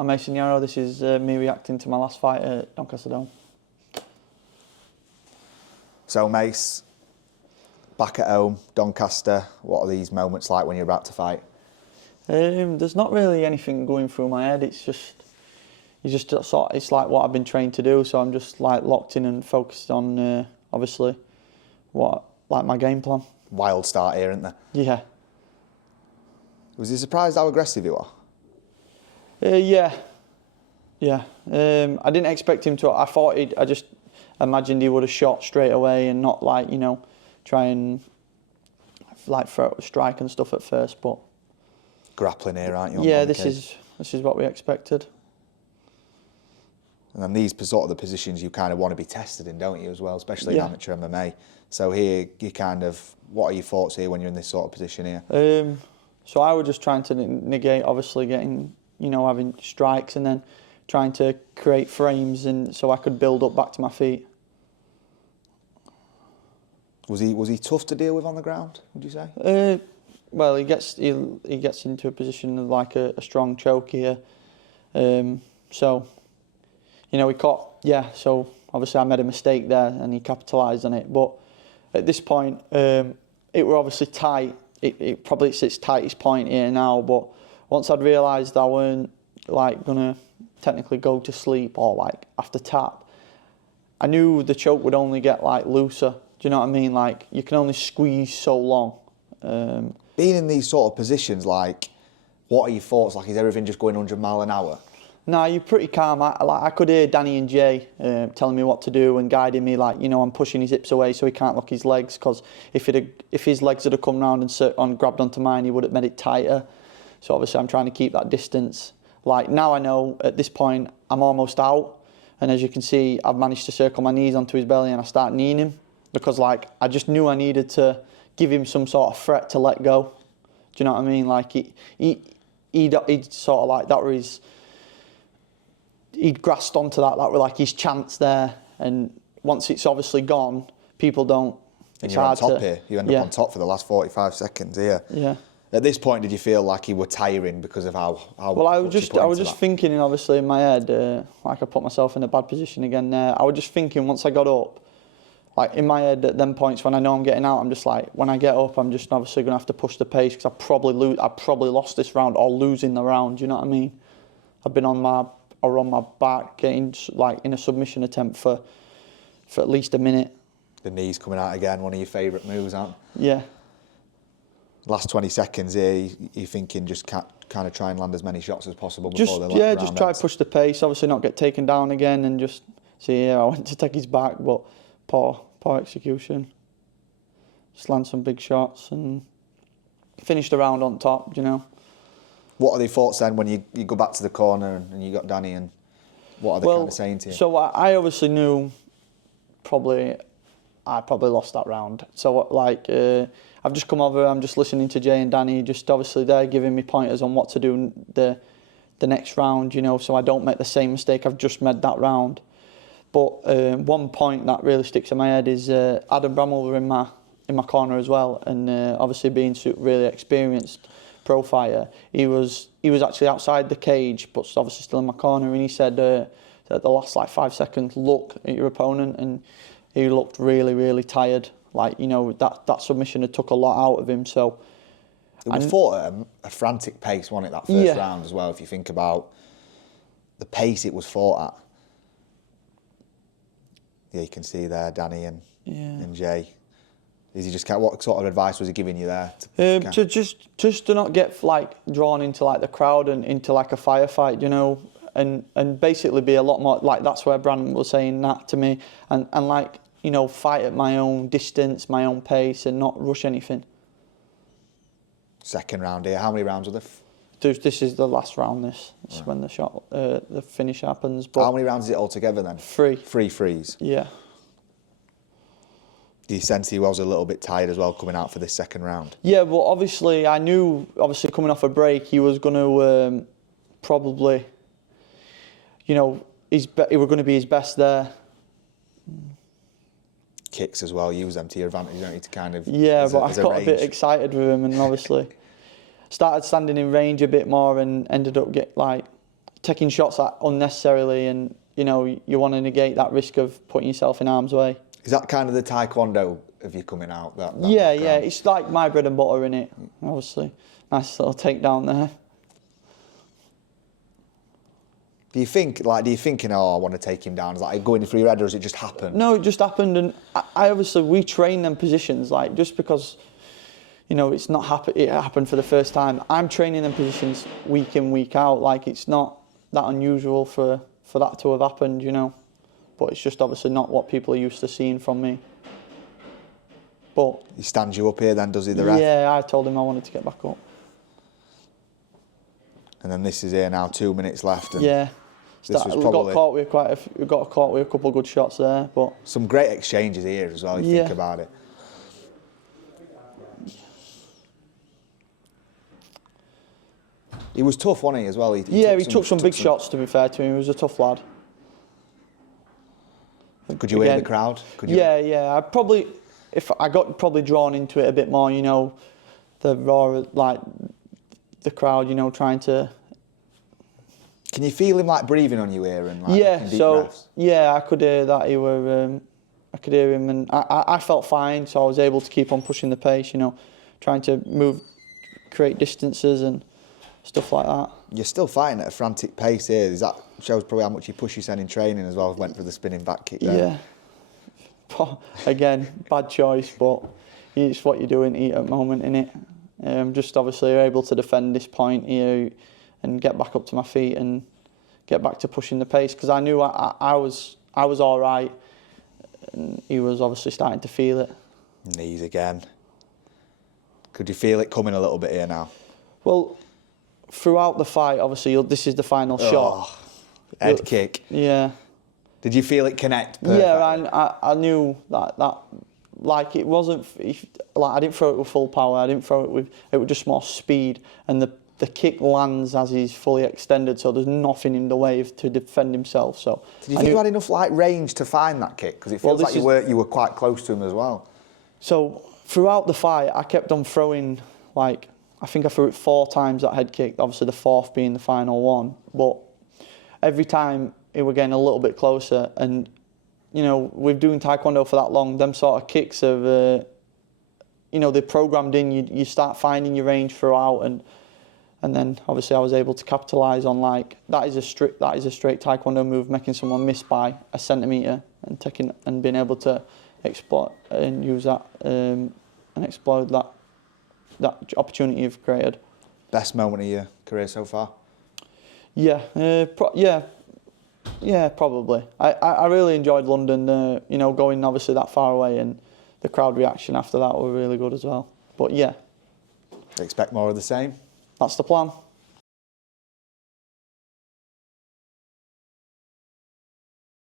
I'm Mason Yarrow. This is me reacting to my last fight at Doncaster Dome. So Mace, back at home, Doncaster, what are these moments like when you're about to fight? There's not really anything going through my head. It's just, it's like what I've been trained to do. So I'm just like locked in and focused on, obviously, my game plan. Wild start here, isn't there? Yeah. Was you surprised how aggressive you are? Yeah. I didn't expect him to. I just imagined he would have shot straight away and not try and throw a strike and stuff at first. But grappling here, aren't you? Yeah, this is what we expected. And then these sort of the positions you kind of want to be tested in, don't you, as well, especially in amateur MMA. So here, what are your thoughts here when you're in this sort of position here? So I was just trying to negate, obviously, getting, having strikes and then trying to create frames and so I could build up back to my feet. Was he tough to deal with on the ground, would you say? Well, he gets into a position of like a strong choke here. So, he caught, so obviously I made a mistake there and he capitalised on it. But at this point, it were obviously tight. It's its tightest point here now, but once I'd realised I weren't gonna technically go to sleep or after tap, I knew the choke would only get looser. Do you know what I mean? You can only squeeze so long. Being in these sort of positions, what are your thoughts? Is everything just going 100 mile an hour? Nah, you're pretty calm. I could hear Danny and Jay telling me what to do and guiding me. I'm pushing his hips away so he can't lock his legs, because if his legs had come round and grabbed onto mine, he would have made it tighter. So obviously I'm trying to keep that distance. Now I know at this point I'm almost out, and as you can see, I've managed to circle my knees onto his belly and I start kneeing him, because I just knew I needed to give him some sort of threat to let go. Do you know what I mean? He'd sort of that were his. He'd grasped onto that were his chance there, and once it's obviously gone, people don't. And you're on top here. You end up on top for the last 45 seconds here. Yeah. At this point, did you feel like you were tiring because of how? Well, I was just thinking, obviously in my head, I put myself in a bad position again there. I was just thinking once I got up, in my head at them points when I know I'm getting out, I'm just when I get up, I'm just obviously gonna have to push the pace, because I probably lost this round or losing the round. Do you know what I mean? I've been on my back, getting in a submission attempt for at least a minute. The knees coming out again, one of your favourite moves, aren't they? Yeah. Last 20 seconds here, you're thinking just kind of try and land as many shots as possible before the round just try ends. to push the pace, obviously not get taken down again, and just see. I went to take his back, but poor execution. Just land some big shots and finish the round on top. What are the thoughts then when you go back to the corner and you got Danny, and what are they kind of saying to you? So I obviously knew I probably lost that round. So I've just come over, I'm just listening to Jay and Danny, just obviously they're giving me pointers on what to do the next round, so I don't make the same mistake I've just made that round. But one point that really sticks in my head is Adam Bramwell were in my corner as well, and obviously being really experienced pro fighter, he was actually outside the cage, but obviously still in my corner, and he said that the last 5 seconds, look at your opponent, and he looked really, really tired. That submission had took a lot out of him. So it was fought at a frantic pace, wasn't it, that first round as well, if you think about the pace it was fought at. Yeah, you can see there Danny and Jay. Is he just what sort of advice was he giving you there? To just to not get drawn into the crowd and into a firefight, and basically be a lot more that's where Brandon was saying that to me, and fight at my own distance, my own pace, and not rush anything. Second round here. How many rounds were there? This is the last round. This is when the finish happens. But how many rounds is it altogether then? 3. 3 frees. Yeah. Do you sense he was a little bit tired as well coming out for this second round? Yeah, but obviously I knew, coming off a break, he was going to probably, he was going to be his best there. Kicks as well, use them to your advantage, don't you, to kind of... Yeah, but I got a bit excited with him, and obviously started standing in range a bit more, and ended up taking shots at unnecessarily, and you know, you want to negate that risk of putting yourself in harm's way. Is that kind of the taekwondo of you coming out? That yeah, background? yeah, it's like my bread and butter in it. Obviously, nice little takedown there. Do you think, you know, I want to take him down? Is that going through your head, or does it just happen? No, it just happened, and I obviously, we train them positions, like, just because, you know, it's not it happened for the first time. I'm training them positions week in, week out. Like, it's not that unusual for that to have happened, you know. But it's just obviously not what people are used to seeing from me. But He stands you up here then, does he, the ref? yeah, I told him I wanted to get back up. And then this is here now, 2 minutes left. And Yeah. this was we probably got caught with caught with a couple of good shots there, but some great exchanges here as well, if you think about it. He was tough, wasn't he, as well? He took some big shots, to be fair to him. He was a tough lad. Could you hear the crowd? Yeah. I got probably drawn into it a bit more, you know, the roar, like the crowd, you know, trying to. Can you feel him like breathing on you here and like Yeah, deep so breaths? yeah, I could hear that. I could hear him, and I felt fine, so I was able to keep on pushing the pace, you know, trying to create distances and stuff like that. You're still fighting at a frantic pace here. That shows probably how much you push yourself in training as well. Went for the spinning back kick there. Yeah. Again, bad choice, but it's what you're doing at the moment, innit? Just obviously able to defend this point here and get back up to my feet and get back to pushing the pace, because I knew I was all right, and he was obviously starting to feel it. Knees again. Could you feel it coming a little bit here now? Well, throughout the fight, obviously, this is the final shot. Head kick. Yeah. Did you feel it connect perfectly? Yeah, I knew that like, it wasn't, like, I didn't throw it with full power. I didn't throw it with, it was just more speed, and the kick lands as he's fully extended, so there's nothing in the way to defend himself. So did you think you had enough like range to find that kick? Because it feels like you were quite close to him as well. So throughout the fight, I kept on throwing, like, I think I threw it 4 times, that head kick, obviously the 4th being the final one. But every time it were getting a little bit closer, and, you know, with doing taekwondo for that long, them sort of kicks have, you know, they're programmed in. You start finding your range throughout, and then obviously I was able to capitalise on, like, that is a straight taekwondo move, making someone miss by a centimetre and being able to exploit and use that and exploit that opportunity you've created. Best moment of your career so far? Yeah, probably. I really enjoyed London, you know, going obviously that far away, and the crowd reaction after that were really good as well. But yeah. Expect more of the same? That's the plan.